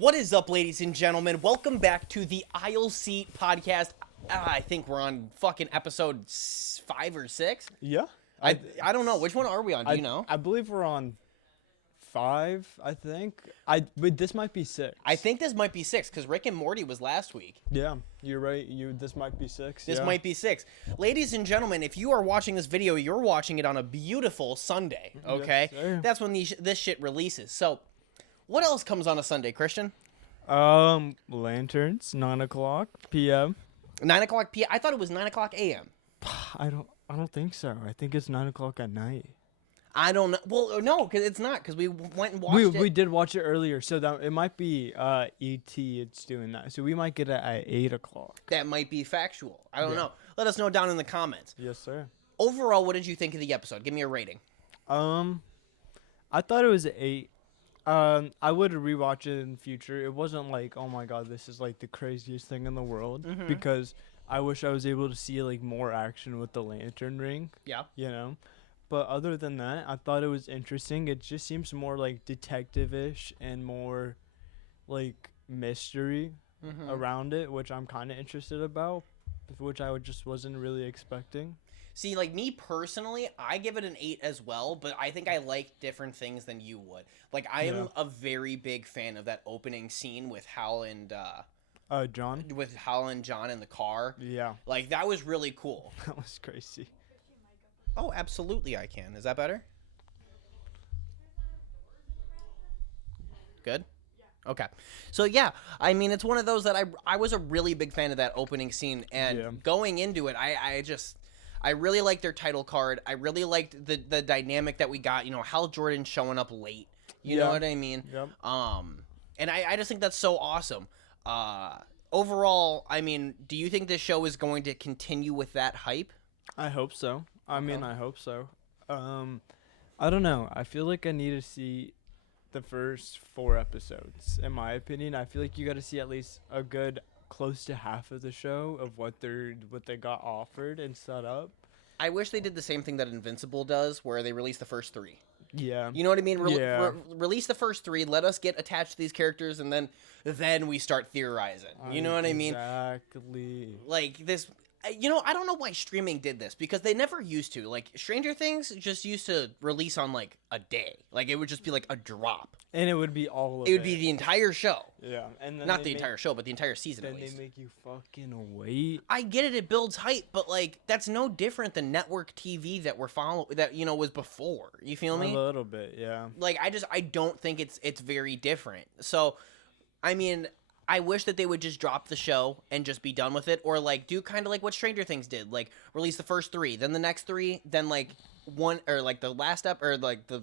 What is up, ladies and gentlemen? Welcome back to the Aisle Seat Podcast. I think we're on fucking episode 5 or 6. Yeah. I don't know. Which one are we on? Do you know? I believe we're on 5, I think. But this might be 6. I think this might be 6 because Rick and Morty was last week. Yeah, you're right. This might be 6. This might be 6. Ladies and gentlemen, if you are watching this video, you're watching it on a beautiful Sunday, okay? Yes, that's when this shit releases. So, what else comes on a Sunday, Christian? Lanterns, 9 o'clock p.m. 9 o'clock p.m. I thought it was 9 o'clock a.m. I don't think so. I think it's 9 o'clock at night. I don't know. Well, no, because it's not. Because we went and watched it. We did watch it earlier, so that it might be E.T. It's doing that. So we might get it at 8 o'clock. That might be factual. I don't know. Let us know down in the comments. Yes, sir. Overall, what did you think of the episode? Give me a rating. I thought it was an 8. I would rewatch it in the future. It wasn't like, oh my god, this is like the craziest thing in the world, because I wish I was able to see like more action with the lantern ring. Yeah. You know? But other than that, I thought it was interesting. It just seems more like detective-ish and more like mystery around it, which I'm kind of interested about, which I just wasn't really expecting. See, like me personally, I give it an 8 as well, but I think I like different things than you would. Like, I am a very big fan of that opening scene with Hal and John? with Hal and John in the car. Yeah. Like, that was really cool. That was crazy. Oh, absolutely I can. Is that better? Good? Okay. So, yeah, I mean, it's one of those that I was a really big fan of that opening scene, and going into it, I really liked their title card. I really liked the dynamic that we got. You know, Hal Jordan showing up late. You know what I mean? Yep. And I just think that's so awesome. Overall, I mean, do you think this show is going to continue with that hype? I hope so. I mean, I hope so. I don't know. I feel like I need to see the first 4 episodes. In my opinion, I feel like you got to see at least a good close to half of the show of what they got offered and set up. I wish they did the same thing that Invincible does, where they release the first 3. Yeah. You know what I mean? Release the first 3, let us get attached to these characters, and then we start theorizing. You know what I mean? Exactly. Like this. You know, I don't know why streaming did this, because they never used to. Like, Stranger Things just used to release on, like, a day. Like, it would just be, like, a drop. And it would be all of it. It would be the entire show. Yeah. And then not the entire show, but the entire season, at least. least. Then they make you fucking wait. I get it. It builds hype, but, like, that's no different than network TV that was before. You feel me? A little bit, yeah. Like, I don't think it's very different. So, I mean, I wish that they would just drop the show and just be done with it, or like do kind of like what Stranger Things did, like release the first 3, then the next 3, then like one, or like the last or like the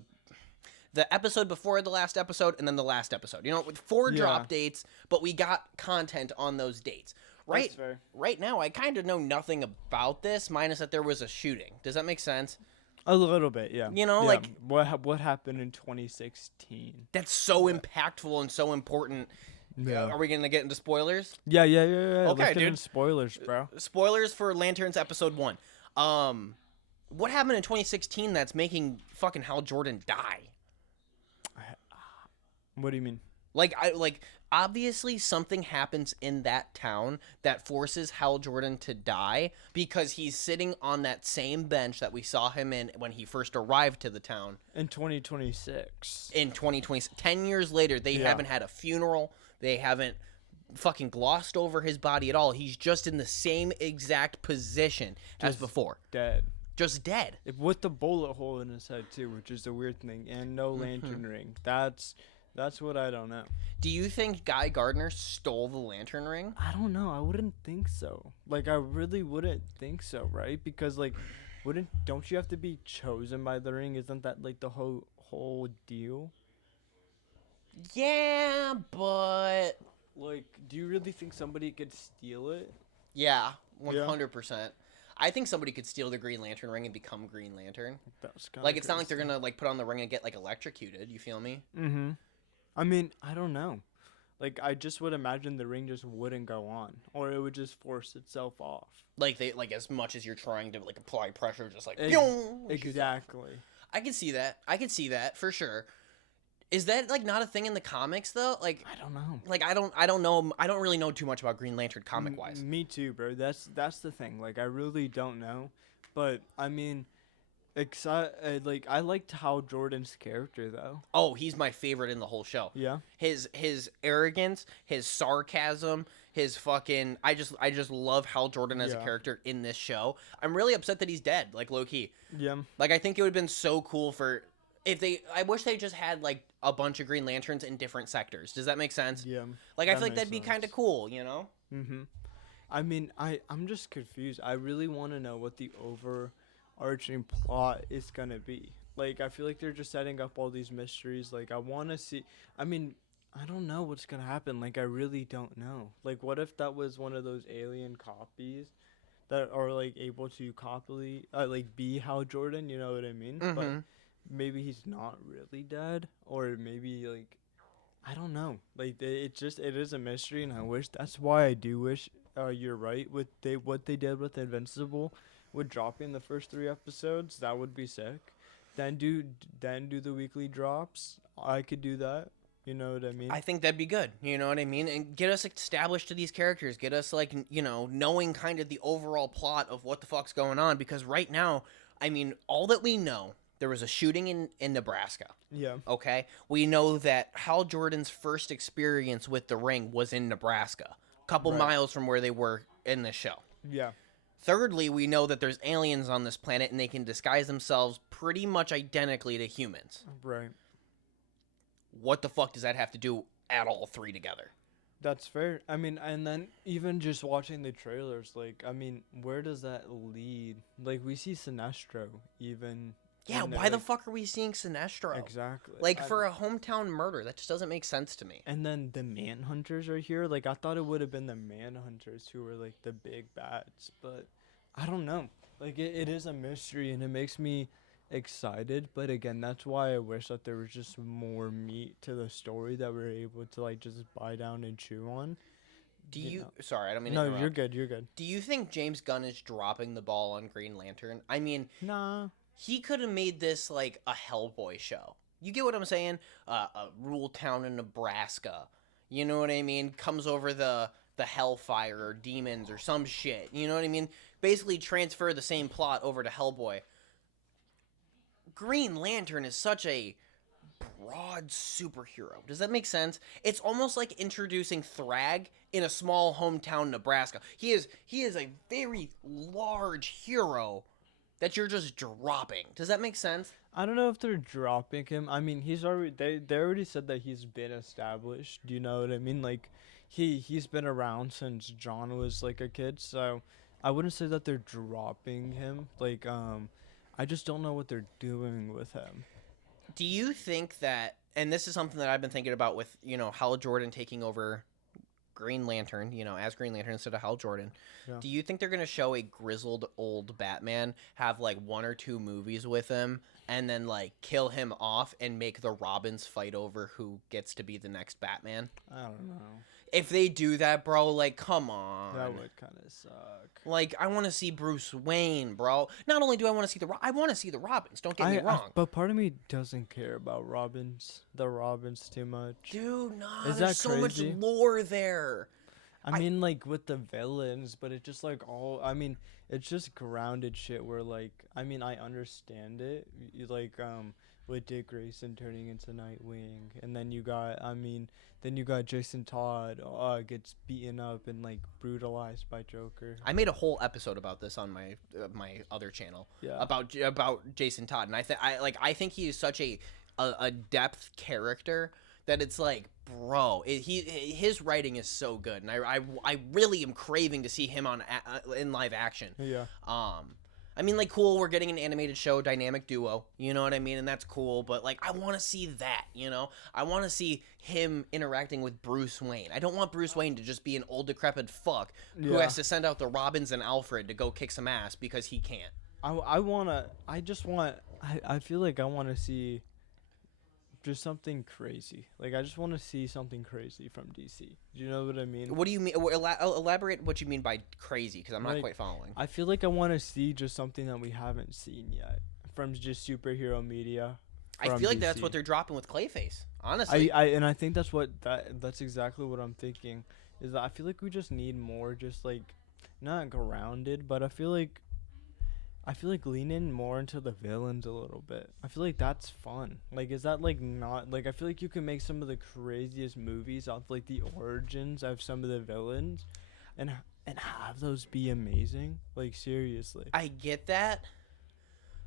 episode before the last episode, and then the last episode. You know, with 4 drop dates, but we got content on those dates. Right. Right now, I kind of know nothing about this, minus that there was a shooting. Does that make sense? A little bit, yeah. You know, like what happened in 2016? That's so impactful and so important. Yeah. Are we gonna get into spoilers? Yeah. Okay, Let's get dude. into spoilers, bro. Spoilers for Lanterns episode 1. What happened in 2016 that's making fucking Hal Jordan die? What do you mean? Like obviously something happens in that town that forces Hal Jordan to die, because he's sitting on that same bench that we saw him in when he first arrived to the town. In 2026. In 2020, 10 years later, they haven't had a funeral. They haven't fucking glossed over his body at all. He's just in the same exact position as before. Dead. Just dead. With the bullet hole in his head too, which is the weird thing, and no lantern ring. That's what I don't know. Do you think Guy Gardner stole the lantern ring? I don't know. I wouldn't think so. Like, I really wouldn't think so, right? Because like, don't you have to be chosen by the ring? Isn't that like the whole deal? Yeah, but like, do you really think somebody could steal it? Yeah, 100%. I think somebody could steal the Green Lantern ring and become Green Lantern. That's kind of like, it's not like they're gonna like put on the ring and get like electrocuted. You feel me? Mm-hmm. I mean, I don't know. Like, I just would imagine the ring just wouldn't go on, or it would just force itself off. Like as much as you're trying to like apply pressure, just like Exactly. I can see that. I can see that for sure. Is that like not a thing in the comics though? Like I don't know. I don't know. I don't really know too much about Green Lantern comic wise. Me too, bro. That's the thing. Like I really don't know, but I mean, like I liked Hal Jordan's character though. Oh, he's my favorite in the whole show. Yeah. His arrogance, his sarcasm, his fucking I just love Hal Jordan as a Yeah. character in this show. I'm really upset that he's dead, like low key. Yeah. Like I think it would have been so cool for if they I wish they just had like a bunch of Green Lanterns in different sectors. Does that make sense? Yeah. Like I that feel like makes that'd be kind of sense. cool, you know? Mm-hmm. I mean, I'm just confused. I really want to know what the overarching plot is gonna be. Like, I feel like they're just setting up all these mysteries. Like, I want to see. I mean, I don't know what's gonna happen. Like, I really don't know. Like, what if that was one of those alien copies that are like able to like be Hal Jordan? You know what I mean? But Mm-hmm. maybe he's not really dead, or maybe like I don't know. Like it is a mystery, and I wish that's why I do wish you're right with what they did with Invincible, with dropping the first 3 episodes. That would be sick. Then do the weekly drops. I could do that. You know what I mean? I think that'd be good. You know what I mean? And get us established to these characters. Get us like knowing kind of the overall plot of what the fuck's going on. Because right now, I mean, all that we know, there was a shooting in Nebraska. Yeah. Okay, we know that Hal Jordan's first experience with the ring was in Nebraska, a couple Right. miles from where they were in the show. Yeah. Thirdly, we know that there's aliens on this planet and they can disguise themselves pretty much identically to humans. Right. What the fuck does that have to do at all three together? That's fair. I mean, and then even just watching the trailers, like, I mean, where does that lead? Like, we see Sinestro even. Yeah, in there, why the like- fuck are we seeing Sinestro? Exactly. Like, for a hometown murder, that just doesn't make sense to me. And then the Manhunters are here. Like, I thought it would have been the Manhunters who were, like, the big bats. But I don't know. Like, it is a mystery, and it makes me excited. But again, that's why I wish that there was just more meat to the story that we're able to, like, just buy down and chew on. Do You you... know. Sorry, I don't mean to No, interrupt. you're good. You're good. Do you think James Gunn is dropping the ball on Green Lantern? I mean, Nah. he could have made this like a Hellboy show. You get what I'm saying? A rural town in Nebraska. You know what I mean? Comes over the Hellfire or demons or some shit. You know what I mean? Basically transfer the same plot over to Hellboy. Green Lantern is such a broad superhero. Does that make sense? It's almost like introducing Thrag in a small hometown Nebraska. He is a very large hero that you're just dropping. Does that make sense? I don't know if they're dropping him. I mean, he's already they already said that he's been established. Do you know what I mean? Like he's been around since John was like a kid, so I wouldn't say that they're dropping him. Like I just don't know what they're doing with him. Do you think that, and this is something that I've been thinking about with, Hal Jordan taking over Green Lantern, as Green Lantern instead of Hal Jordan. Yeah. Do you think they're going to show a grizzled old Batman, have like 1 or 2 movies with him, and then like kill him off and make the Robins fight over who gets to be the next Batman? I don't know. If they do that, bro, like, come on. That would kind of suck. Like, I want to see Bruce Wayne, bro. Not only do I want to see I want to see the Robins. Don't get me wrong. But part of me doesn't care about the Robins too much. Dude, nah, Is there's that so much crazy? lore there. I mean, like with the villains, but it's just like it's just grounded shit. Where like, I mean, I understand it. Like, with Dick Grayson turning into Nightwing, and then you got Jason Todd, gets beaten up and like brutalized by Joker. I made a whole episode about this on my other channel. Yeah. About Jason Todd, and I think he is such a depth character that it's like, bro, his writing is so good, and I really am craving to see him in live action. Yeah. I mean, like, cool, we're getting an animated show, dynamic duo, you know what I mean? And that's cool, but, like, I want to see that, I want to see him interacting with Bruce Wayne. I don't want Bruce Wayne to just be an old, decrepit fuck who Yeah. has to send out the Robins and Alfred to go kick some ass because he can't. I feel like I want to see just something crazy. Like, I just want to see something crazy from DC. Do you know what I mean? What do you mean? Elaborate what you mean by crazy, because I'm not Like, quite following. I feel like I want to see just something that we haven't seen yet from just superhero media. I from feel like that's DC. what they're dropping with Clayface. Honestly, I think that's exactly what I'm thinking. Is that I feel like we just need more, just like not grounded, but I feel like lean in more into the villains a little bit. I feel like that's fun. Like, is that like not like I feel like you can make some of the craziest movies off like the origins of some of the villains, and and have those be amazing. Like seriously. I get that,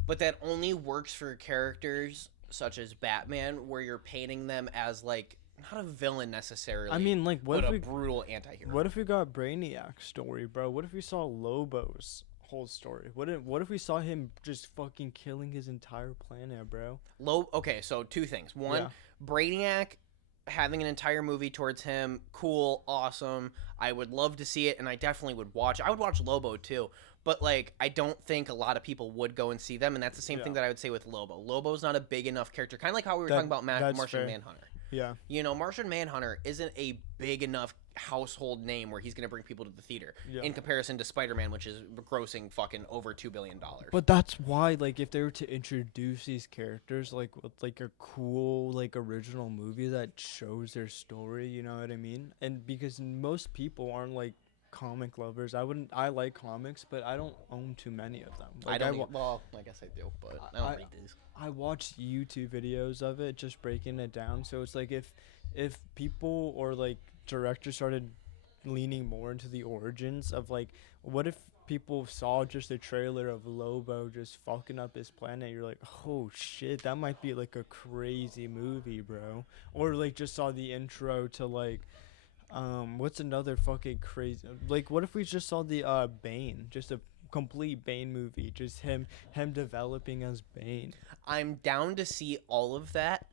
but that only works for characters such as Batman, where you're painting them as like not a villain necessarily. I mean, like, but a brutal anti-hero. what if we got Brainiac's story, bro? What if we saw Lobo's whole story? What if we saw him just fucking killing his entire planet, bro? Okay, so two things. One, Yeah. Brainiac having an entire movie towards him, cool, awesome. I would love to see it, and I definitely would watch. I would watch Lobo too, but like I don't think a lot of people would go and see them, and that's the same thing that I would say with Lobo. Lobo's not a big enough character, kind of like how we were talking about Martian fair. Manhunter. Yeah. You know, Martian Manhunter isn't a big enough household name where he's going to bring people to the theater Yeah. in comparison to Spider-Man, which is grossing fucking over $2 billion. But that's why, like, if they were to introduce these characters, like, with, like, a cool, like, original movie that shows their story, you know what I mean? And because most people aren't, like, comic lovers. I like comics, but I don't own too many of them. Like, well, I guess I do, but I don't read these. I watched YouTube videos of it, just breaking it down. So it's like if people or like directors started leaning more into the origins of like, what if people saw just a trailer of Lobo just fucking up his planet? You're like, oh shit, that might be like a crazy movie, bro. Or like just saw the intro to like, what's another fucking crazy? Like, what if we just saw the Bane, just a complete Bane movie, just him developing as Bane. I'm down to see all of that.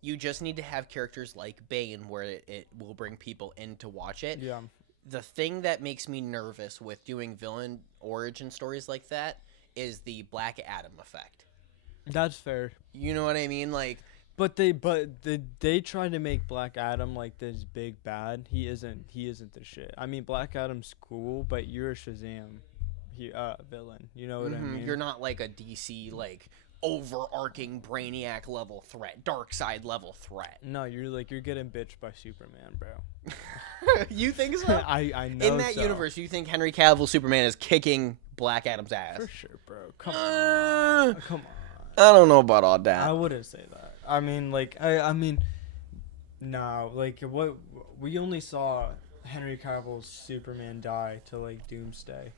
You just need to have characters like Bane where it will bring people in to watch it. Yeah. The thing that makes me nervous with doing villain origin stories like that is the Black Adam effect. That's fair. You know what I mean? Like, But they try to make Black Adam like this big bad. He isn't the shit. I mean, Black Adam's cool, but you're a Shazam villain. You know what I mean? You're not like a DC like overarching Brainiac level threat, Dark Side level threat. No, you're getting bitched by Superman, bro. You think so? I know. In that universe, you think Henry Cavill Superman is kicking Black Adam's ass? For sure, bro. Come on. Come on. I don't know about all that. I wouldn't say that. I mean, like, I mean, no, like, what we only saw Henry Cavill's Superman die to like Doomsday.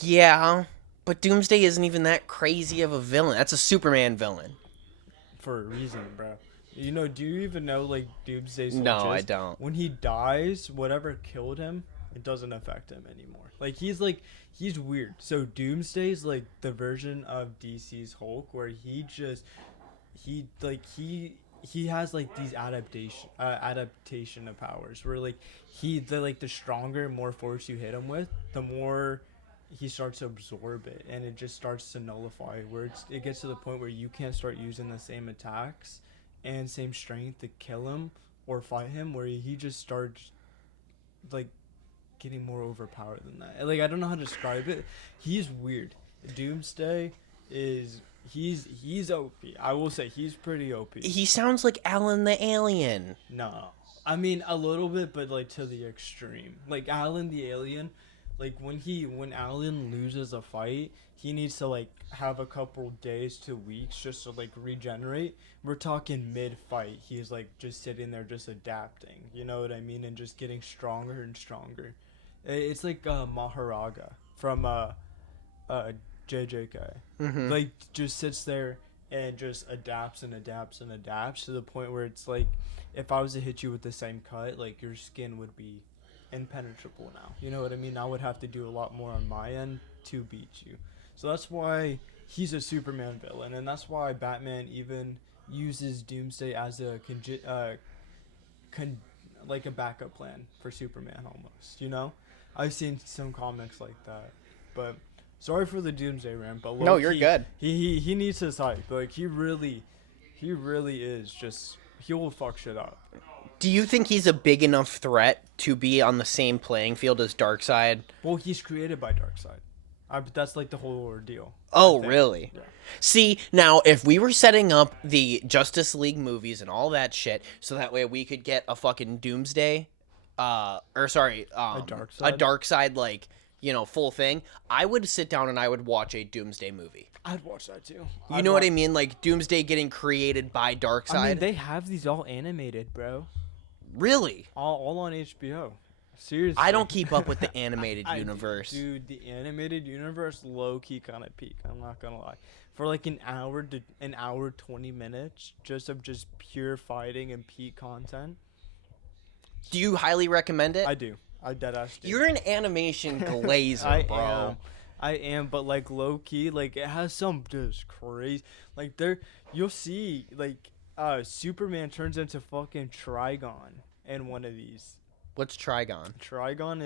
Yeah, but Doomsday isn't even that crazy of a villain. That's a Superman villain. For a reason, bro. You know, do you even know like Doomsday's No, I don't. When he dies, whatever killed him, it doesn't affect him anymore. Like he's weird. So Doomsday's like the version of DC's Hulk where he has like these adaptation of powers where like the stronger, more force you hit him with, the more he starts to absorb it, and it just starts to nullify where it gets to the point where you can't start using the same attacks and same strength to kill him or fight him, where he just starts like getting more overpowered than that. Like, I don't know how to describe it. He's weird. Doomsday is he's OP. I will say he's pretty OP. He sounds like Alan the Alien. No, I mean a little bit, but like to the extreme. Like Alan the Alien, like when Alan loses a fight, he needs to like have a couple days to weeks just to like regenerate. We're talking mid-fight. He's like just sitting there just adapting. You know what I mean? And just getting stronger and stronger. It's like Maharaga from JJK. Mm-hmm. Like just sits there and just adapts and adapts and adapts to the point where it's like if I was to hit you with the same cut, like your skin would be impenetrable now. You know what I mean? I would have to do a lot more on my end to beat you. So that's why he's a Superman villain, and that's why Batman even uses Doomsday as a like a backup plan for Superman almost, you know? I've seen some comics like that. But sorry for the Doomsday rant, but no, you're good. He needs his hype. Like he really is just he will fuck shit up. Do you think he's a big enough threat to be on the same playing field as Darkseid? Well, he's created by Darkseid. But that's like the whole ordeal. Oh, really? Yeah. See, now if we were setting up the Justice League movies and all that shit, so that way we could get a fucking Doomsday, or sorry, a Darkseid? Dark Side, like, full thing, I would sit down and I would watch a Doomsday movie. I'd watch that too. You know what I mean? Like Doomsday getting created by Darkseid. I mean, they have these all animated, bro. Really? All on HBO. Seriously. I don't keep up with the animated universe. Dude, the animated universe low-key kind of peak. I'm not gonna lie. For like an hour 20 minutes just of just pure fighting and peak content. Do you highly recommend it? I do. I deadass do. You're an animation glazer, bro. I am, but like low-key, like it has some just crazy. Like you'll see like Superman turns into fucking Trigon in one of these. What's Trigon? Trigon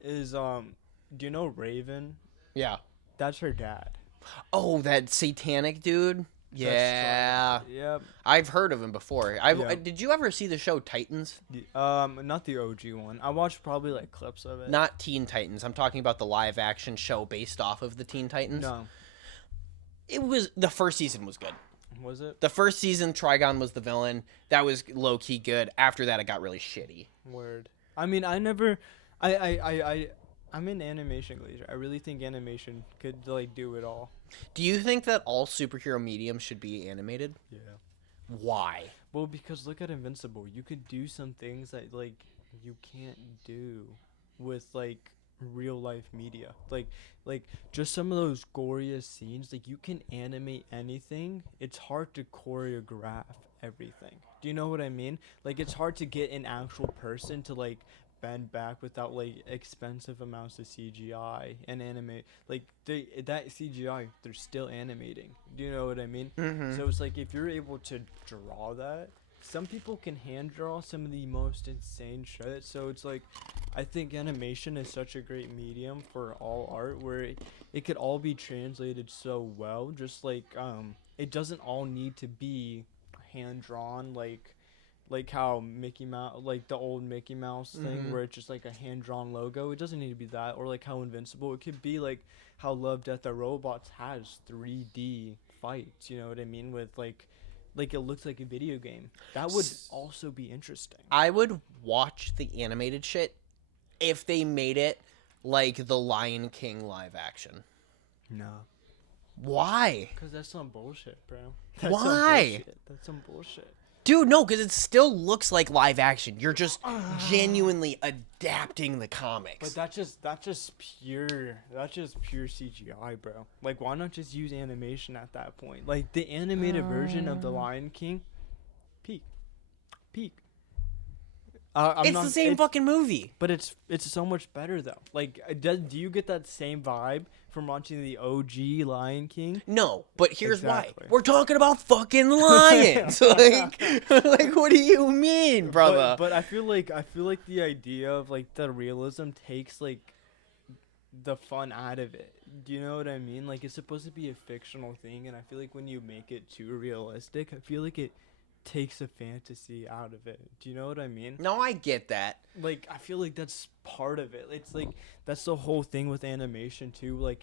is do you know Raven? Yeah. That's her dad. Oh, that satanic dude? Yeah. Yep. I've heard of him before. Did you ever see the show Titans? Not the OG one. I watched probably like clips of it. Not Teen Titans. I'm talking about the live action show based off of the Teen Titans. No. The first season was good. Was it? The first season, Trigon was the villain. That was low key good. After that, it got really shitty. Word. I mean, I'm an animation glazer. I really think animation could like do it all. Do you think that all superhero mediums should be animated? Yeah. Why? Well, because look at Invincible. You could do some things that like you can't do with like real life media. Like just some of those goriest scenes. Like you can animate anything. It's hard to choreograph everything. Do you know what I mean? Like it's hard to get an actual person to like bend back without like expensive amounts of CGI and animate. Like that CGI, they're still animating. Do you know what I mean? Mm-hmm. So it's like if you're able to draw that, some people can hand draw some of the most insane shit. So it's like I think animation is such a great medium for all art where it could all be translated so well. Just like it doesn't all need to be hand drawn like how Mickey Mouse, like the old Mickey Mouse thing where it's just like a hand-drawn logo. It doesn't need to be that. Or like how Invincible, it could be like how Love, Death, and Robots has 3D fights, you know what I mean? With like it looks like a video game. That would also be interesting. I would watch the animated shit if they made it like the Lion King live action. No. Why? Because that's some bullshit, bro. Why? That's some bullshit. Dude, no, because it still looks like live action. You're just genuinely adapting the comics. But that's just pure CGI, bro. Like, why not just use animation at that point? Like the animated version of the Lion King, peak. It's the same fucking movie. But it's so much better though. Like, do you get that same vibe from watching the OG Lion King? No, but here's Exactly. why. We're talking about fucking lions. like what do you mean, brother? But I feel like the idea of like the realism takes like the fun out of it. Do you know what I mean? Like it's supposed to be a fictional thing, and I feel like when you make it too realistic, I feel like it takes the fantasy out of it. Do you know what I mean? No, I get that. Like I feel like that's part of it. It's like that's the whole thing with animation too. Like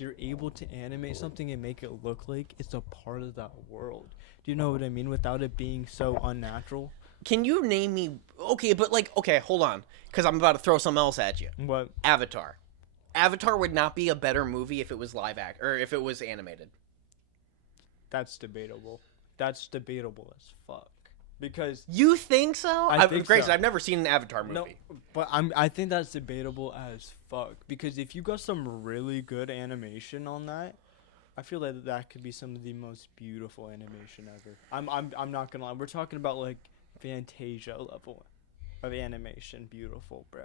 you're able to animate something and make it look like it's a part of that world. Do you know what I mean? Without it being so unnatural. Can you name me? Okay, hold on, because I'm about to throw something else at you. What? Avatar. Avatar would not be a better movie if it was or if it was animated. That's debatable. That's debatable as fuck. Because you think so? I think Grace, so. I've never seen an Avatar movie. No, but I think that's debatable as fuck. Because if you got some really good animation on that, I feel like that could be some of the most beautiful animation ever. I'm not gonna lie. We're talking about like Fantasia level of animation, beautiful, bro.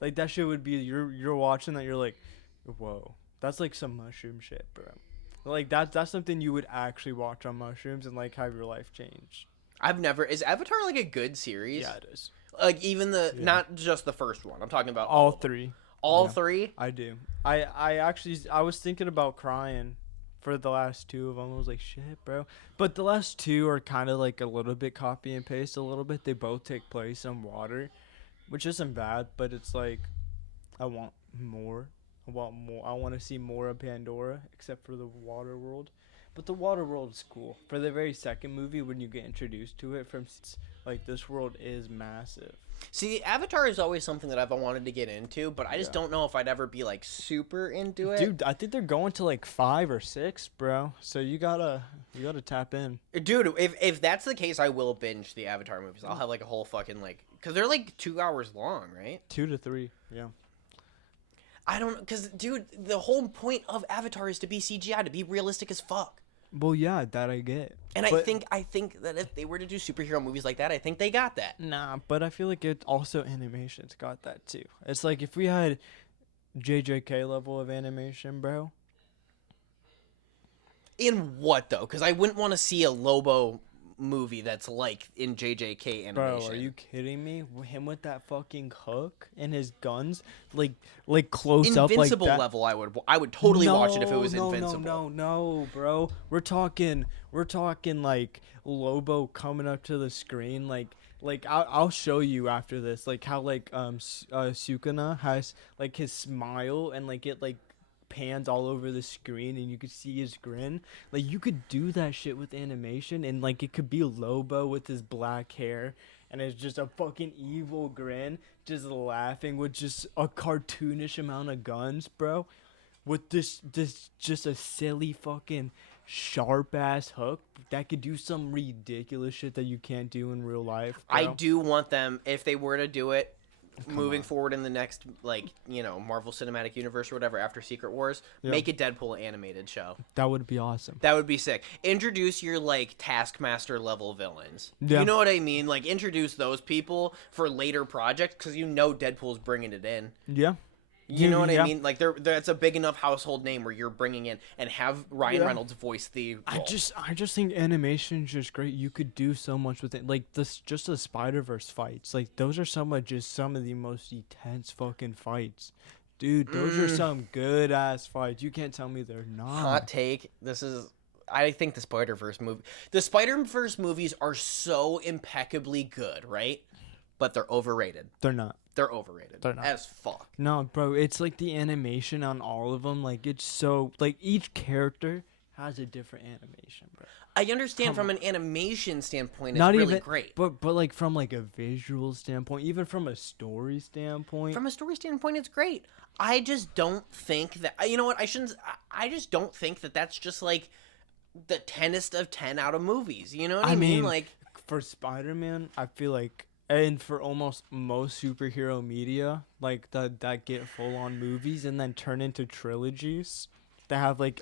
Like that shit would be you're watching that, you're like, whoa, that's like some mushroom shit, bro. Like that's something you would actually watch on mushrooms and like have your life change. Is Avatar like a good series? Yeah, it is. Like even not just the first one. I'm talking about all three. All three? I do. I actually was thinking about crying for the last two of them. I was like, shit, bro. But the last two are kind of like a little bit copy and paste a little bit. They both take place in water, which isn't bad, but it's like I want more. I want to see more of Pandora, except for the water world. But the water world is cool. For the very second movie, when you get introduced to it, like this world is massive. See, Avatar is always something that I've wanted to get into, but I just don't know if I'd ever be like super into it. Dude, I think they're going to like 5 or 6, bro. So you gotta tap in. Dude, if that's the case, I will binge the Avatar movies. I'll have like a whole fucking like, because they're like 2 hours long, right? 2 to 3, yeah. I don't, because dude, the whole point of Avatar is to be CGI, to be realistic as fuck. Well, yeah, that I get. And I think that if they were to do superhero movies like that, I think they got that. Nah, but I feel like it also animation's got that too. It's like if we had JJK level of animation, bro. In what though? Because I wouldn't want to see a Lobo movie that's like in JJK animation. Bro, are you kidding me? Him with that fucking hook and his guns, like close up like Invincible that. level, I would totally watch it if it was Invincible. No, bro. We're talking like Lobo coming up to the screen, like I'll show you after this, like how like Sukuna has like his smile and like it like pans all over the screen and you could see his grin. Like you could do that shit with animation and like it could be Lobo with his black hair and it's just a fucking evil grin, just laughing with just a cartoonish amount of guns, bro. With this just a silly fucking sharp ass hook that could do some ridiculous shit that you can't do in real life, bro. I do want them, if they were to do it moving forward in the next, like, you know, Marvel Cinematic Universe or whatever after Secret Wars, make a Deadpool animated show. That would be awesome. That would be sick. Introduce your, like, Taskmaster level villains. Yeah. You know what I mean? Like, introduce those people for later projects because you know Deadpool's bringing it in. Yeah. You know what I mean? Like, that's a big enough household name where you're bringing in and have Ryan Reynolds voice the role. I just think animation's just great. You could do so much with it. Like just the Spider-Verse fights. Like those are some of the most intense fucking fights. Dude, those are some good ass fights. You can't tell me they're not. Hot take. I think the Spider-Verse movies are so impeccably good, right? But they're overrated. They're not. They're overrated. They're not. As fuck. No, bro, it's like the animation on all of them. Like it's so like each character has a different animation, bro. I understand from an animation standpoint, it's Not really even great. But like from like a visual standpoint, even from a story standpoint. From a story standpoint, it's great. I just don't think that. You know what? I just don't think that that's just like the 10th of 10 out of movies. You know what I mean? Like for Spider-Man, I feel like. And for almost most superhero media, like that get full on movies and then turn into trilogies, that have like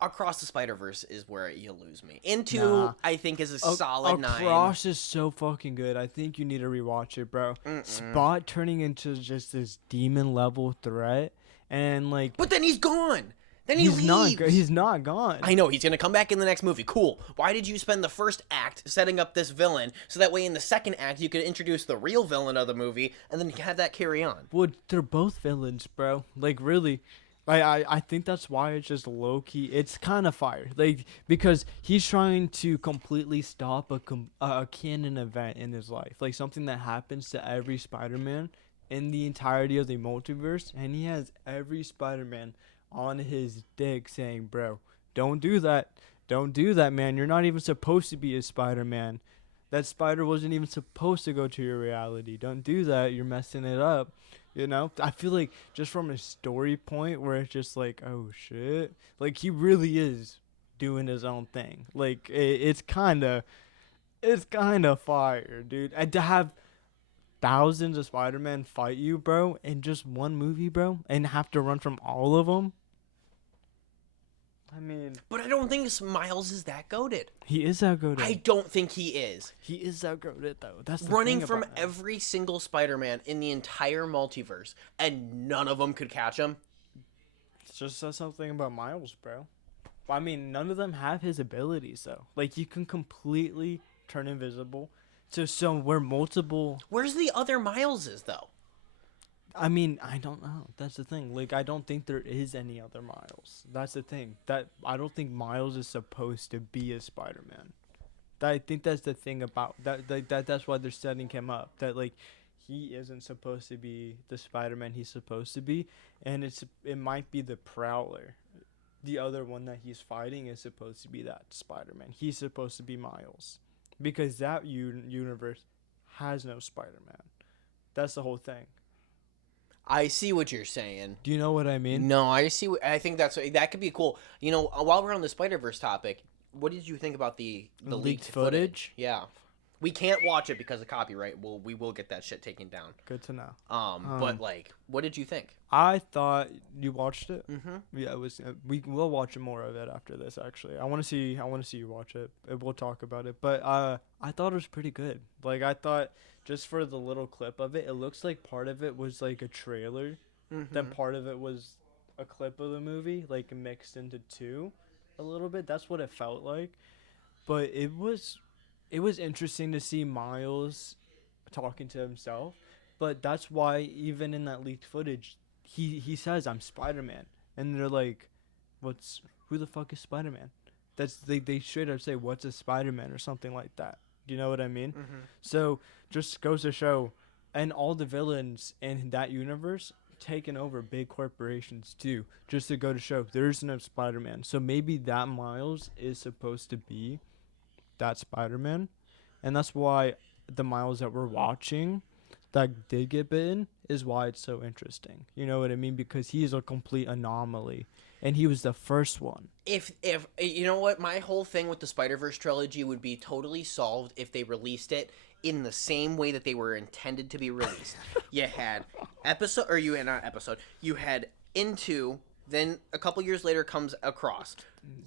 Across the Spider-Verse is where you lose me. Into I think is a solid 9. Across is so fucking good. I think you need to rewatch it, bro. Spot turning into just this demon level threat, and like. But then he's gone. Then he leaves. He's not gone. I know, he's going to come back in the next movie. Cool. Why did you spend the first act setting up this villain so that way in the second act you could introduce the real villain of the movie and then have that carry on? Well, they're both villains, bro. Like, really. I think that's why it's just low-key. It's kind of fire. Like, because he's trying to completely stop a canon event in his life. Like, something that happens to every Spider-Man in the entirety of the multiverse. And he has every Spider-Man on his dick saying, bro, don't do that, man. You're not even supposed to be a Spider-Man. That spider wasn't even supposed to go to your reality. Don't do that. You're messing it up. You know, I feel like just from a story point where it's just like, oh shit, like he really is doing his own thing. Like it's kind of fire, dude. And to have thousands of Spider-Man fight you, bro, in just one movie, bro, and have to run from all of them. I mean, but I don't think Miles is that goated. He is that goated. I don't think he is. He is that goated though. That's the running thing from about him. every single Spider-Man in the entire multiverse, and none of them could catch him. It just says something about Miles, bro. I mean, none of them have his abilities though. Like you can completely turn invisible. So we're multiple. Where's the other Mileses though? I mean, I don't know. That's the thing. Like, I don't think there is any other Miles. That's the thing. That I don't think Miles is supposed to be a Spider-Man. I think that's the thing about that. That's why they're setting him up. That like, he isn't supposed to be the Spider-Man he's supposed to be, and it might be the Prowler. The other one that he's fighting is supposed to be that Spider-Man. He's supposed to be Miles, because that universe has no Spider-Man. That's the whole thing. I see what you're saying. Do you know what I mean? No, I see. I think that could be cool. You know, while we're on the Spider-Verse topic, what did you think about the leaked footage? Yeah, we can't watch it because of copyright. We will get that shit taken down. Good to know. But like, what did you think? I thought you watched it. Mm-hmm. Yeah, it was. We'll watch more of it after this. Actually, I want to see you watch it. We'll talk about it. But I thought it was pretty good. Like, I thought, just for the little clip of it, it looks like part of it was like a trailer. Mm-hmm. Then part of it was a clip of the movie, like mixed into two, a little bit. That's what it felt like. But it was interesting to see Miles talking to himself. But that's why even in that leaked footage, he says, "I'm Spider-Man," and they're like, who the fuck is Spider-Man? They straight up say, "What's a Spider-Man?" or something like that. Do you know what I mean? Mm-hmm. So just goes to show, and all the villains in that universe taken over big corporations too, just to go to show there's no Spider-Man. So maybe that Miles is supposed to be that Spider-Man, and that's why the Miles that we're watching that did get bitten is why it's so interesting. You know what I mean? Because he is a complete anomaly, and he was the first one. If you know what, my whole thing with the Spider-Verse trilogy would be totally solved if they released it in the same way that they were intended to be released. You had you had Into, then a couple years later comes Across.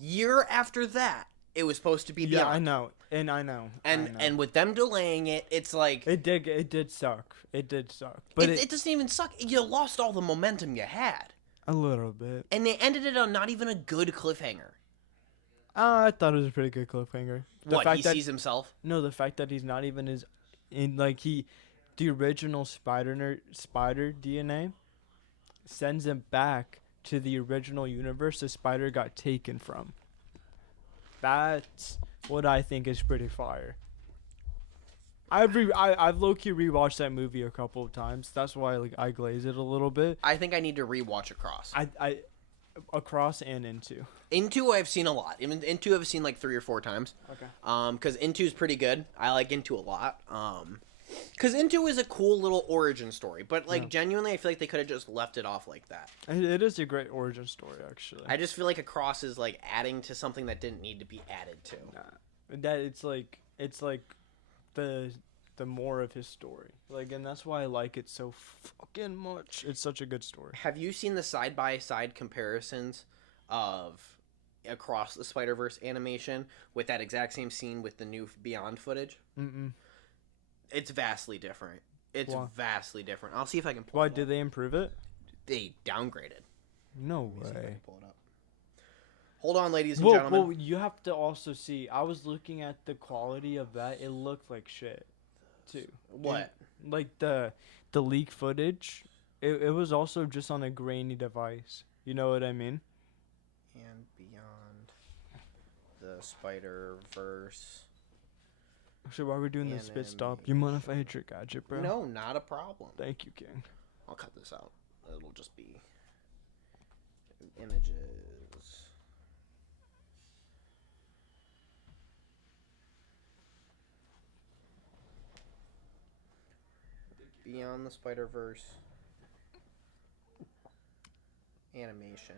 Year after that, it was supposed to be Beyond. Yeah, I know. And with them delaying it, it's like it did suck. But it doesn't even suck. You lost all the momentum you had. A little bit. And they ended it on not even a good cliffhanger. I thought it was a pretty good cliffhanger. He sees himself? No, the fact that he's not even the original spider DNA sends him back to the original universe the spider got taken from. That's what I think is pretty fire. I've low-key rewatched that movie a couple of times. That's why I glaze it a little bit. I think I need to rewatch Across. I Across and Into. Into I've seen a lot. Into I've seen like 3 or 4 times. Okay. Because Into's pretty good. I like Into a lot. Because Into is a cool little origin story, but genuinely, I feel like they could have just left it off like that. It is a great origin story, actually. I just feel like Across is like adding to something that didn't need to be added to. That it's like the more of his story, and that's why I like it so fucking much. It's such a good story. Have you seen the side-by-side comparisons of Across the Spider-Verse animation with that exact same scene with the new Beyond footage? Mm-mm. It's vastly different. Vastly different. I'll see if I can pull Why, it up. did they improve it? They downgraded. No Let me see if I way. can pull it up. Hold on, ladies and gentlemen. Well, you have to also see, I was looking at the quality of that. It looked like shit, too. What? The leak footage, it was also just on a grainy device. You know what I mean? And Beyond the Spider-Verse. Actually, while we're doing the spit stop, you mind if I hit your gadget, bro? No, not a problem. Thank you, King. I'll cut this out. It'll just be images. Beyond the Spider-Verse animation.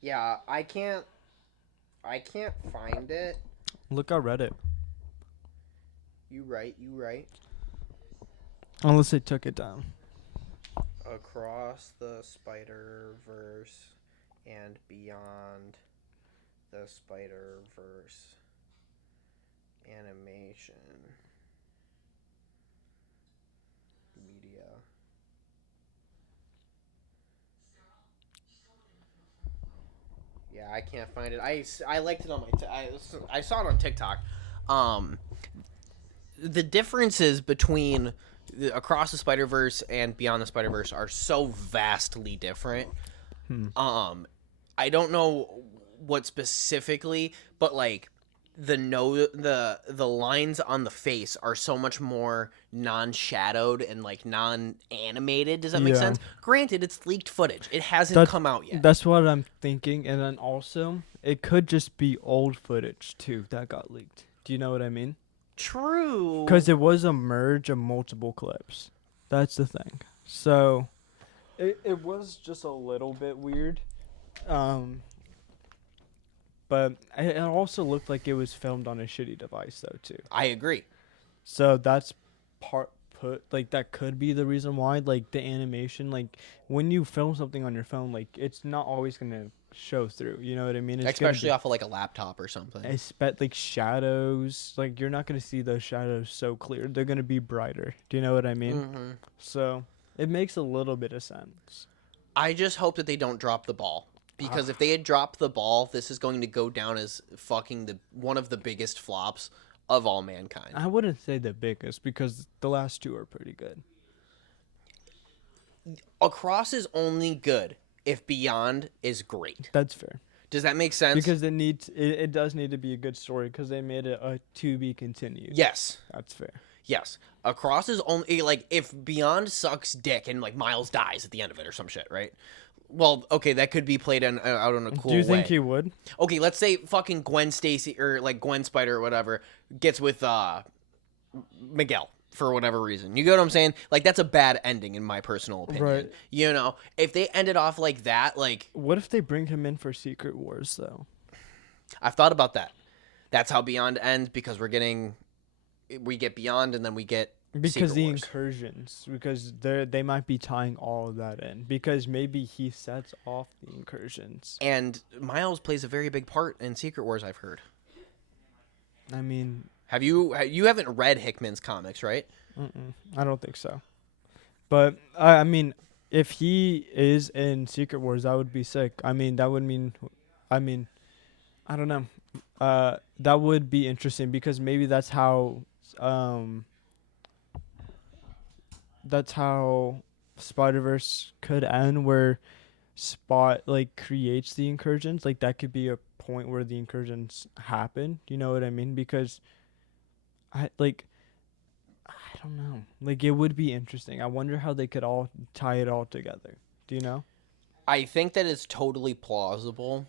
Yeah, I can't find it. Look on Reddit. You right. Unless they took it down. Across the Spider-Verse and Beyond the Spider-Verse animation media. Yeah, I can't find it. I liked it on my I saw it on TikTok. The differences between Across the Spider-Verse and Beyond the Spider-Verse are so vastly different. I don't know what specifically, but like the lines on the face are so much more non-shadowed and like non-animated. Does that make Yeah. sense? Granted, it's leaked footage. It hasn't come out yet. That's what I'm thinking, and then also it could just be old footage too that got leaked. Do you know what I mean? True. Because it was a merge of multiple clips. That's the thing. So it was just a little bit weird. But it also looked like it was filmed on a shitty device though too. I agree. So that's that could be the reason why, like, the animation, like, when you film something on your phone, like, it's not always gonna show through, you know what I mean? It's Especially off of like a laptop or something. like shadows, like, you're not gonna see those shadows so clear. They're gonna be brighter. Do you know what I mean? Mm-hmm. So it makes a little bit of sense. I just hope that they don't drop the ball. Because if they had dropped the ball, this is going to go down as fucking one of the biggest flops of all mankind. I wouldn't say the biggest, because the last two are pretty good. Across is only good if Beyond is great. That's fair. Does that make sense? Because it does need to be a good story, because they made it a to be continued. Yes. That's fair. Yes. Across is only, like, if Beyond sucks dick and, like, Miles dies at the end of it or some shit, right? Well, okay, that could be played out in a cool way. Do you think he would? Okay, let's say fucking Gwen Stacy, or, like, Gwen Spider or whatever, gets with, Miguel for whatever reason. You get what I'm saying? Like, that's a bad ending in my personal opinion. Right. You know? If they ended off like that, like... What if they bring him in for Secret Wars, though? I've thought about that. That's how Beyond ends, because we get Beyond and then we get Because Secret the Wars. incursions, because they might be tying all of that in, because maybe he sets off the incursions. And Miles plays a very big part in Secret Wars, I've heard. I mean, You haven't read Hickman's comics, right? I don't think so. But I mean, if he is in Secret Wars, that would be sick. I mean, that would mean, I don't know. That would be interesting, because maybe that's how Spider-Verse could end, where Spot, like, creates the incursions. Like, that could be a point where the incursions happen. You know what I mean? Because I don't know. Like, it would be interesting. I wonder how they could all tie it all together. Do you know? I think that it's totally plausible.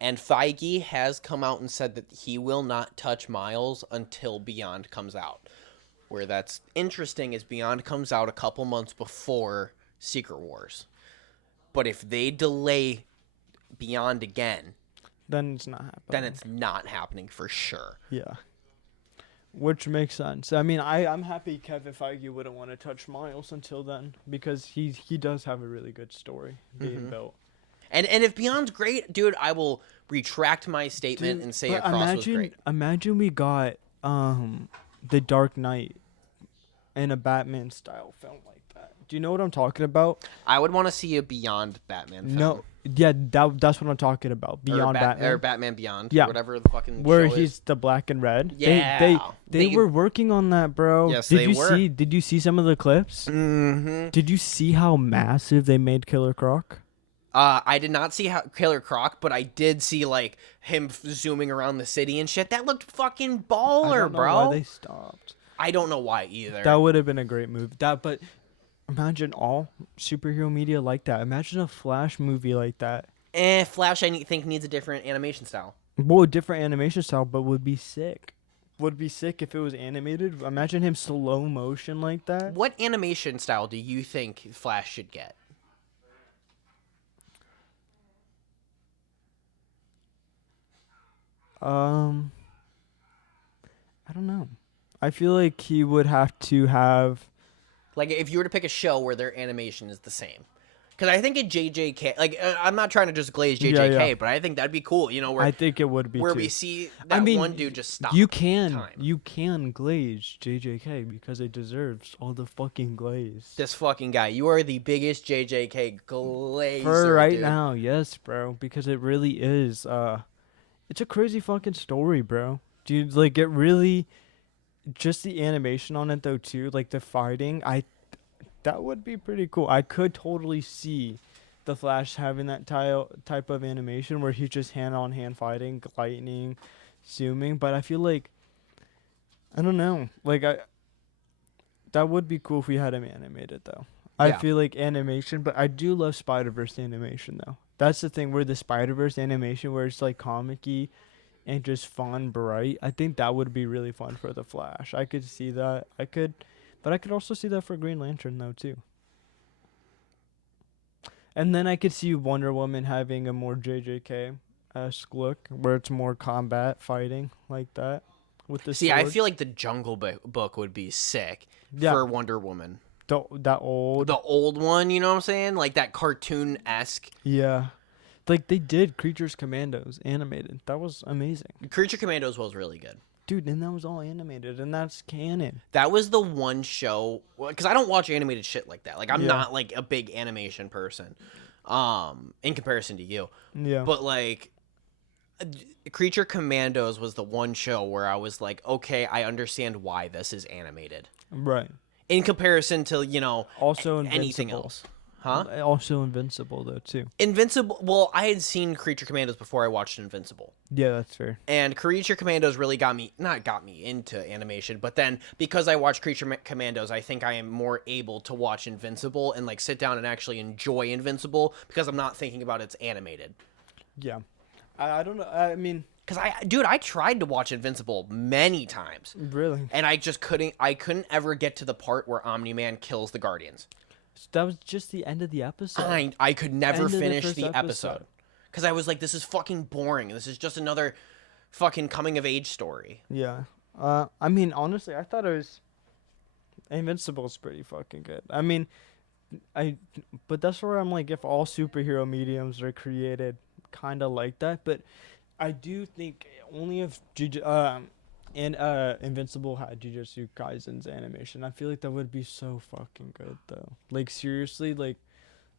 And Feige has come out and said that he will not touch Miles until Beyond comes out. Where that's interesting is Beyond comes out a couple months before Secret Wars. But if they delay Beyond again, Then it's not happening. then it's not happening for sure. Yeah. Which makes sense. I mean, I'm happy Kevin Feige wouldn't want to touch Miles until then, because he does have a really good story being built. And if Beyond's great, dude, I will retract my statement and say Across was great. Imagine we got The Dark Knight in a Batman style film like that. Do you know what I'm talking about? I would want to see a Beyond Batman film. No. Yeah, that's what I'm talking about. Beyond Batman. Or Batman Beyond. Yeah. Whatever the fucking Where show he's is. the black and red. Yeah. They were working on that, bro. Yes, they were. Did you see some of the clips? Mm-hmm. Did you see how massive they made Killer Croc? I did not see how Killer Croc, but I did see, like, him zooming around the city and shit. That looked fucking baller, I don't know bro. why they stopped. I don't know why either. That would have been a great move. But imagine all superhero media like that. Imagine a Flash movie like that. Flash, I think, needs a different animation style. Well, a different animation style, but would be sick. Would be sick if it was animated. Imagine him slow motion like that. What animation style do you think Flash should get? I don't know. I feel like he would have to have. Like, if you were to pick a show where their animation is the same. Because I think a JJK, like, I'm not trying to just glaze JJK, Yeah. but I think that'd be cool, you know, where I think it would be where too. we see that one dude just stop. You can time. glaze JJK, because it deserves all the fucking glaze. This fucking guy, you are the biggest JJK glazer, For right dude. now, yes, bro, because it really is. It's a crazy fucking story, bro. Dude, like, it really just the animation on it though too, like the fighting, that would be pretty cool. I could totally see the Flash having that type of animation where he's just hand on hand fighting, lightning, zooming. But I feel like I don't know, like that would be cool if we had him animated though. I Yeah. feel like animation, but I do love Spider-Verse animation though. That's the thing where the Spider-Verse animation where it's like comic-y and just fun, bright. I think that would be really fun for the Flash. I could see that. But I could also see that for Green Lantern though too. And then I could see Wonder Woman having a more JJK-esque look, where it's more combat fighting like that with the See, I swords. feel like the Jungle Book would be sick Yeah, for Wonder Woman. that old. The old one, you know what I'm saying? Like that cartoon-esque. Yeah, like they did Creatures Commandos animated. That was amazing, Creature Commandos was really good. dude. And that was all animated, and that's canon. That was the one show, because I don't watch animated shit like that. Like I'm Yeah. not like a big animation person, in comparison to you. Yeah, But like, Creature Commandos was the one show where I was like, okay, I understand why this is animated. right. In comparison to Also, anything Invincible. else, huh? Also Invincible though too. Invincible. Well, I had seen Creature Commandos before I watched Invincible. Yeah, that's fair. And Creature Commandos really not got me into animation, but then because I watched Commandos, I think I am more able to watch Invincible and like sit down and actually enjoy Invincible because I'm not thinking about it's animated. Yeah, I don't know. I mean, Because I tried to watch Invincible many times, really, and I just couldn't. I couldn't ever get to the part where Omni-Man kills the Guardians. that was just the end of the episode. I could never End of the finish first the episode episode. because I was like, this is fucking boring. This is just another fucking coming of age story. Yeah. I mean, honestly, I thought it was Invincible's pretty fucking good. I mean, but that's where I'm like, if all superhero mediums are created kind of like that, but I do think only if Invincible had Jujutsu Kaisen's animation, I feel like that would be so fucking good though. Like seriously, like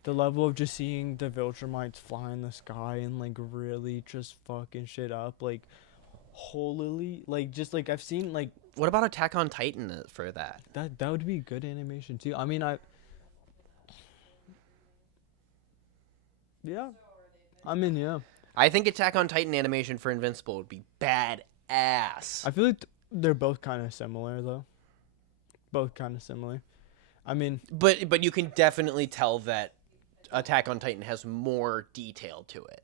the level of just seeing the Viltrumites fly in the sky and like really just fucking shit up, like holily, like just like I've seen like What about Attack on Titan for that? that would be good animation too. I mean, yeah. I mean, yeah. I think Attack on Titan animation for Invincible would be badass. I feel like they're both kind of similar though. Both kind of similar. I mean, But you can definitely tell that Attack on Titan has more detail to it.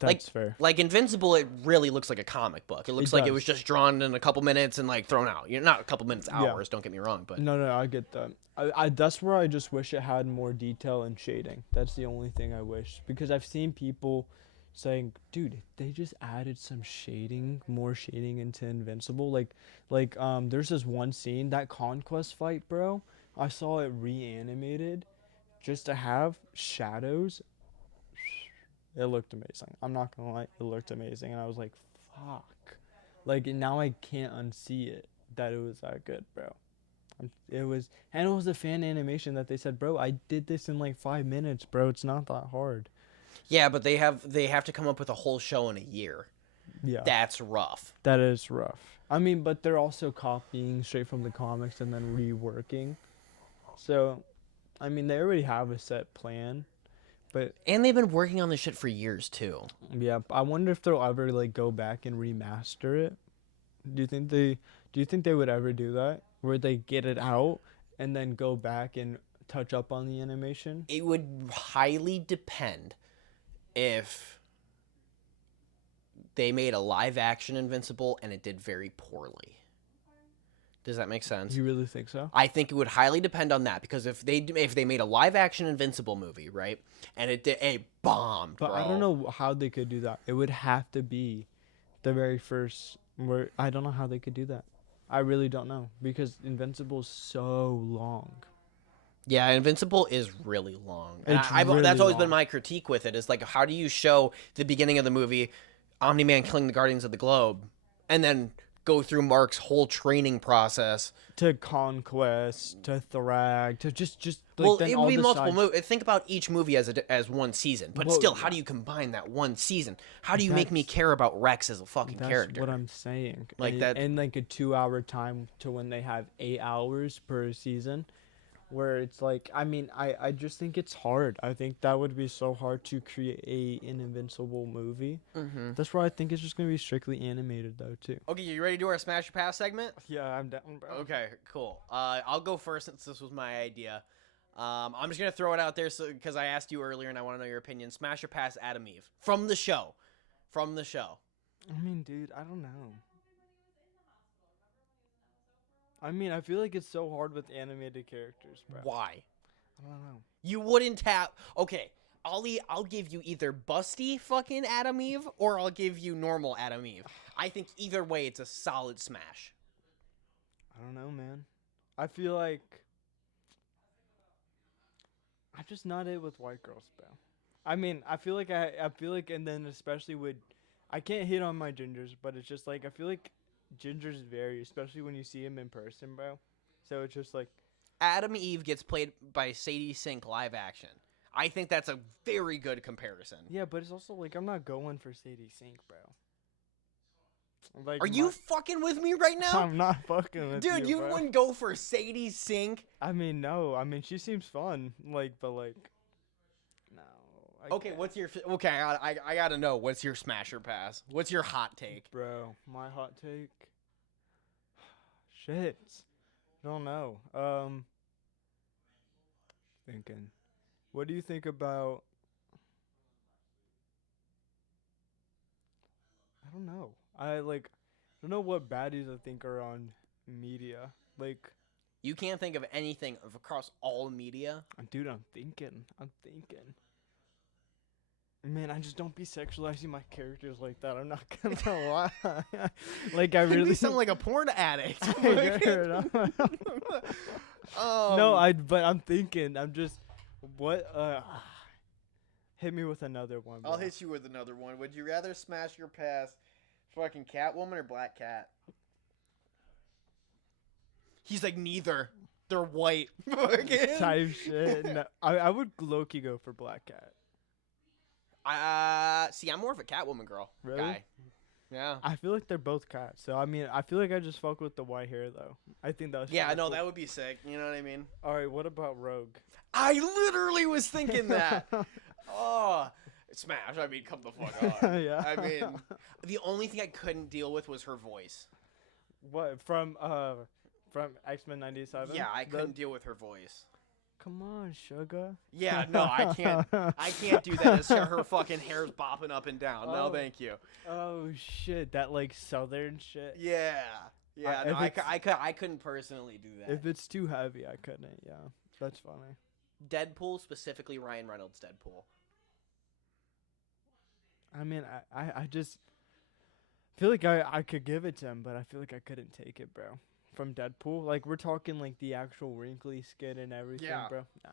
that's fair. Like Invincible, it really looks like a comic book. It looks like it does. was just drawn in a couple minutes and like thrown out. Not a couple minutes, Yeah. hours. Don't get me wrong, but No, I get that. I that's where I just wish it had more detail and shading. That's the only thing I wish, because I've seen people saying, "Dude, they just added some shading, more shading into Invincible." There's this one scene, that Conquest fight, bro. I saw it reanimated just to have shadows. It looked amazing. I'm not gonna lie, it looked amazing, and I was like, "Fuck!" Like now I can't unsee it that it was that good, bro. It was a fan animation that they said, "Bro, I did this in like 5 minutes, bro. It's not that hard." yeah, but they have to come up with a whole show in a year. Yeah, That's rough. that is rough. I mean, but they're also copying straight from the comics and then reworking. So, I mean, they already have a set plan. But And they've been working on this shit for years too. yeah, I wonder if they'll ever like go back and remaster it. Do you think they would ever do that? Where they get it out and then go back and touch up on the animation? It would highly depend if they made a live action Invincible and it did very poorly. Does that make sense? Do you really think so? I think it would highly depend on that, because if they made a live action Invincible movie, right, and it did a bomb, But I don't know how they could do that. It would have to be the very first. Where I don't know how they could do that. I really don't know, because Invincible is so long. Yeah, Invincible is really long. And It's that's really always been long. my critique with it. Is like, how do you show the beginning of the movie, Omni-Man killing the Guardians of the Globe, and then go through Mark's whole training process. To Conquest, to Thrag, to just like Well, then it all would be the multiple sides. movies. Think about each movie as one season, but Well, still, how yeah. do you combine that one season? How do you make me That's- care about Rex as a fucking That's character? what I'm saying. Like and, that- and like a 2 hour time to when they have 8 hours per season, where it's like, I mean, I just think it's hard. I think that would be so hard to create an Invincible movie. Mm-hmm. That's why I think it's just gonna be strictly animated though too. Okay, you ready to do our Smash or Pass segment? Yeah, I'm down, bro. Okay, cool. I'll go first since this was my idea. I'm just gonna throw it out there because I asked you earlier and I want to know your opinion. Smash or Pass Adam Eve from the show. I mean, dude, I don't know. I mean, I feel like it's so hard with animated characters, bro. Why? I don't know. You wouldn't have. Okay, I'll give you either busty fucking Adam Eve or I'll give you normal Adam Eve. I think either way, it's a solid Smash. I don't know, man. I feel like I'm just not it with white girls, bro. I mean, I feel like and then especially with, I can't hit on my gingers, but it's just like I feel like gingers vary, especially when you see them in person, bro. So it's just like Adam Eve gets played by Sadie Sink live action. I think that's a very good comparison. yeah, but it's also like I'm not going for Sadie Sink, bro. Like, Are you fucking with me right now? I'm not fucking with Dude, you bro. wouldn't go for Sadie Sink? I mean, no. I mean, she seems fun. Like, but like, no. Okay, what's your... Okay, I gotta know. What's your Smasher Pass? What's your hot take? Bro, my hot take. Shit. Don't know. Thinking. What do you think about? I don't know. I don't know what baddies I think are on media. Like, You can't think of anything across all media? dude, I'm thinking. Man, I just don't be sexualizing my characters like that. I'm not gonna lie. Like, I really You sound like a porn addict. No, but I'm thinking. I'm just what hit me with another one. Bro. I'll hit you with another one. Would you rather smash your pass fucking Catwoman or Black Cat? He's like, neither. They're white. type shit. No, I would low-key go for Black Cat. See, I'm more of a Catwoman girl. Really? Guy. Yeah. I feel like they're both cats. So I mean, I feel like I just fuck with the white hair though. I think that was Yeah, no, cool. that would be sick. You know what I mean? All right, what about Rogue? I literally was thinking that. Oh, Smash. I mean, come the fuck on. Yeah. I mean, the only thing I couldn't deal with was her voice. What from X-Men '97? Yeah, I couldn't deal with her voice. Come on, sugar. Yeah, no, I can't. I can't do that. It's her fucking hair's bopping up and down. No, Oh. thank you. Oh shit, that like southern shit. Yeah, yeah. if No, it's- I couldn't personally do that. If it's too heavy, I couldn't. Yeah, that's funny. Deadpool, specifically Ryan Reynolds Deadpool. I mean, I just feel like I could give it to him, but I feel like I couldn't take it, bro. From Deadpool, like we're talking like the actual wrinkly skin and everything, Yeah. bro. Nah.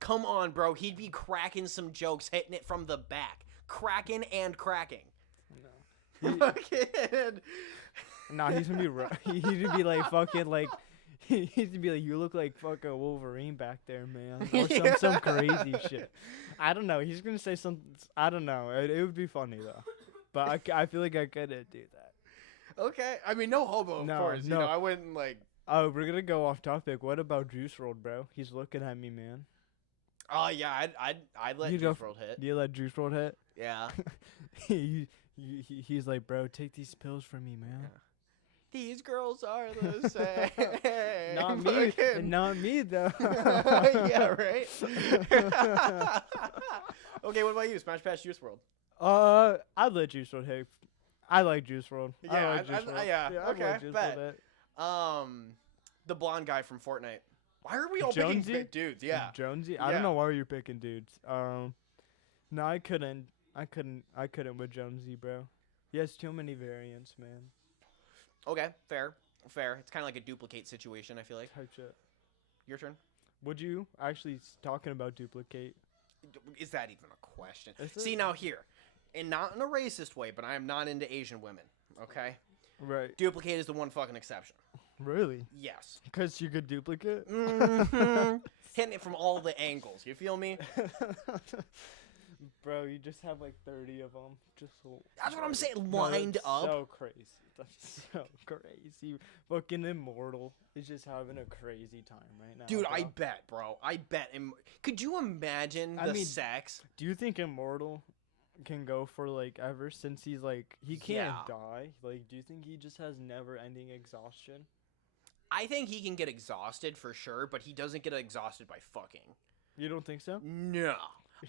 Come on, bro. He'd be cracking some jokes, hitting it from the back, cracking and cracking. No. He, Fucking. nah, he's gonna be he's gonna be like fucking like he's gonna be like, you look like fucking Wolverine back there, man, or some crazy shit. I don't know. He's gonna say something. I don't know. It would be funny though, but I feel like I couldn't do that. Okay, I mean, no homo, of No, course. no. You know, I wouldn't like. Oh, we're gonna go off topic. What about Juice WRLD, bro? He's looking at me, man. Oh yeah, I'd let You Juice go WRLD hit. Do you let Juice WRLD hit? Yeah. He's like, bro, take these pills from me, man. These girls are the same. Not me, Fucking- not me though. Yeah, right. Okay, what about you? Smash Pass Juice WRLD. I'd let Juice WRLD hit. I like Juice WRLD. Yeah, I like Juice WRLD. yeah, I'd okay, let Juice bet. WRLD hit. The blonde guy from Fortnite. Why are we all picking Jonesy? big dudes? Yeah. Jonesy. I Yeah. don't know why you're picking dudes. No, I couldn't with Jonesy, bro. He has too many variants, man. Okay, fair. It's kind of like a duplicate situation, I feel like. Type shit. Your turn. Would you actually talking about duplicate? Is that even a question? Is See, it? now here, and not in a racist way, but I am not into Asian women, okay? Right. Duplicate is the one fucking exception. Really? Yes. Because you could duplicate? Hitting it from all the angles. You feel me? Bro, you just have like 30 of them. That's what I'm saying. Lined up. So crazy. That's so crazy. Fucking Immortal is just having a crazy time right now. Dude, bro. I bet, bro. I bet. Could you imagine the sex? Do you think Immortal can go for like ever since he's like he can't die? Like, do you think he just has never-ending exhaustion? I think he can get exhausted for sure, but he doesn't get exhausted by fucking. You don't think so? No.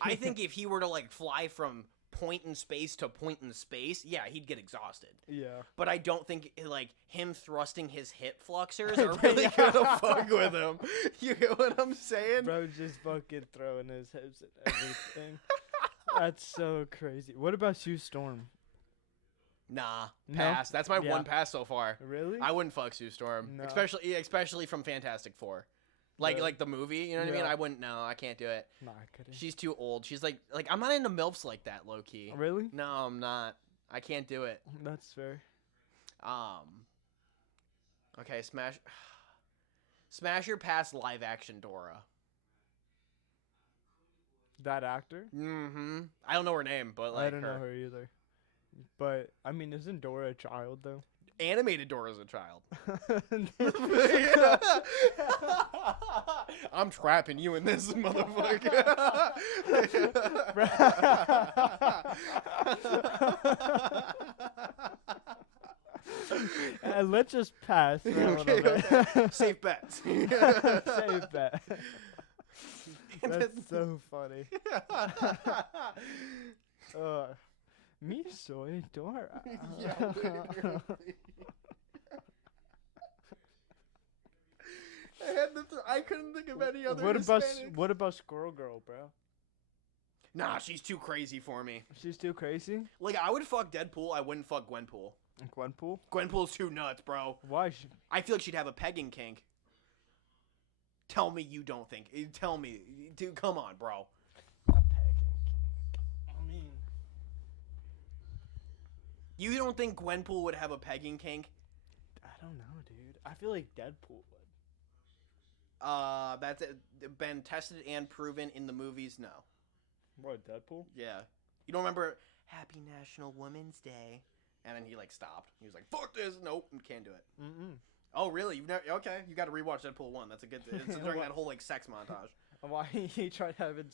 I think if he were to like fly from point in space to point in space, yeah, he'd get exhausted. Yeah. But I don't think like him thrusting his hip flexors are really gonna fuck with him. You get what I'm saying? Bro, just fucking throwing his hips at everything. That's so crazy. What about Sue Storm? Nah, No? pass. That's my one pass so far. Really? I wouldn't fuck Sue Storm, No. especially from Fantastic Four, like the movie. You know what I mean? Yeah. I wouldn't. No, I can't do it. Nah, I couldn't. She's too old. She's like I'm not into milfs like that, low key. Really? No, I'm not. I can't do it. That's fair. Okay, smash your past live action Dora. That actor? Mm-hmm. I don't know her name, but like I don't know her either. But I mean, isn't Dora a child though? Animated Dora's a child. I'm trapping you in this motherfucker. Let's just pass for a little bit. Okay. Safe bets. Safe bet. That's so funny. Me soy Dora. Yeah, literally. I couldn't think of any other Hispanics. What about Squirrel Girl, bro? Nah, she's too crazy for me. She's too crazy? Like, I would fuck Deadpool, I wouldn't fuck Gwenpool. Gwenpool? Gwenpool's too nuts, bro. Why? I feel like she'd have a pegging kink. Tell me you don't think. Tell me. Dude, come on, bro. A pegging kink. I mean... You don't think Gwenpool would have a pegging kink? I don't know, dude. I feel like Deadpool would. That's been tested and proven in the movies, no. What, Deadpool? Yeah. You don't remember Happy National Women's Day? And then he, like, stopped. He was like, fuck this. Nope, can't do it. Mm-mm. Oh, really? You've never... Okay, you got to rewatch Deadpool 1. That's a good... It's during that whole, like, sex montage. Why he tried having...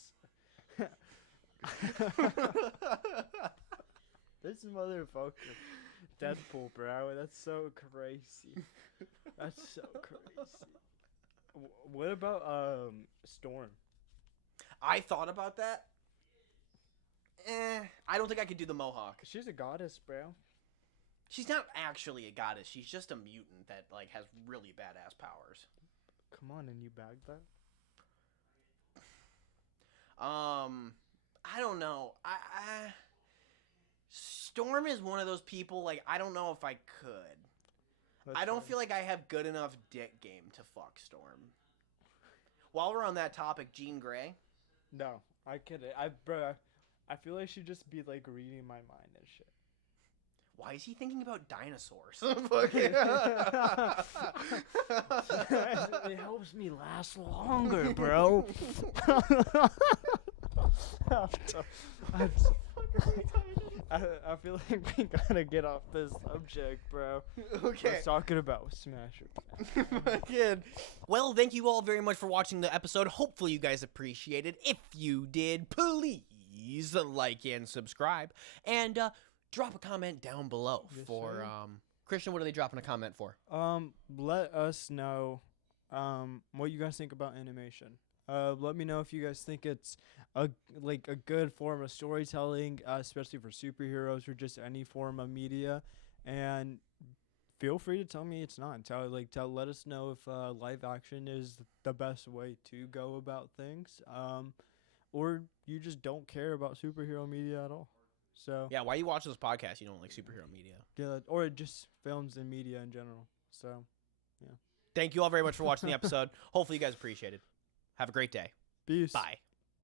This motherfucker. Deadpool, bro. That's so crazy. That's so crazy. What about Storm? I thought about that. I don't think I could do the mohawk. She's a goddess, bro. She's not actually a goddess. She's just a mutant that like has really badass powers. Come on, and you bagged that? I don't know. I Storm is one of those people like I don't know if I could. I don't feel like I have good enough dick game to fuck Storm. While we're on that topic, Jean Grey. No, I couldn't. I feel like she'd just be like reading my mind and shit. Why is he thinking about dinosaurs? It helps me last longer, bro. I feel like we gotta get off this subject, bro. Okay. We're talking about Smasher. Again. Well, thank you all very much for watching the episode. Hopefully you guys appreciated. If you did, please like and subscribe. And drop a comment down below for Christian, what are they dropping a comment for? Let us know what you guys think about animation. Let me know if you guys think it's a good form of storytelling, especially for superheroes or just any form of media. And feel free to tell me it's not. Let us know if live action is the best way to go about things, or you just don't care about superhero media at all. So yeah, why you watch this podcast? You don't like superhero media. Yeah, or just films and media in general. So yeah. Thank you all very much for watching the episode. Hopefully you guys appreciate it. Have a great day. Peace. Bye.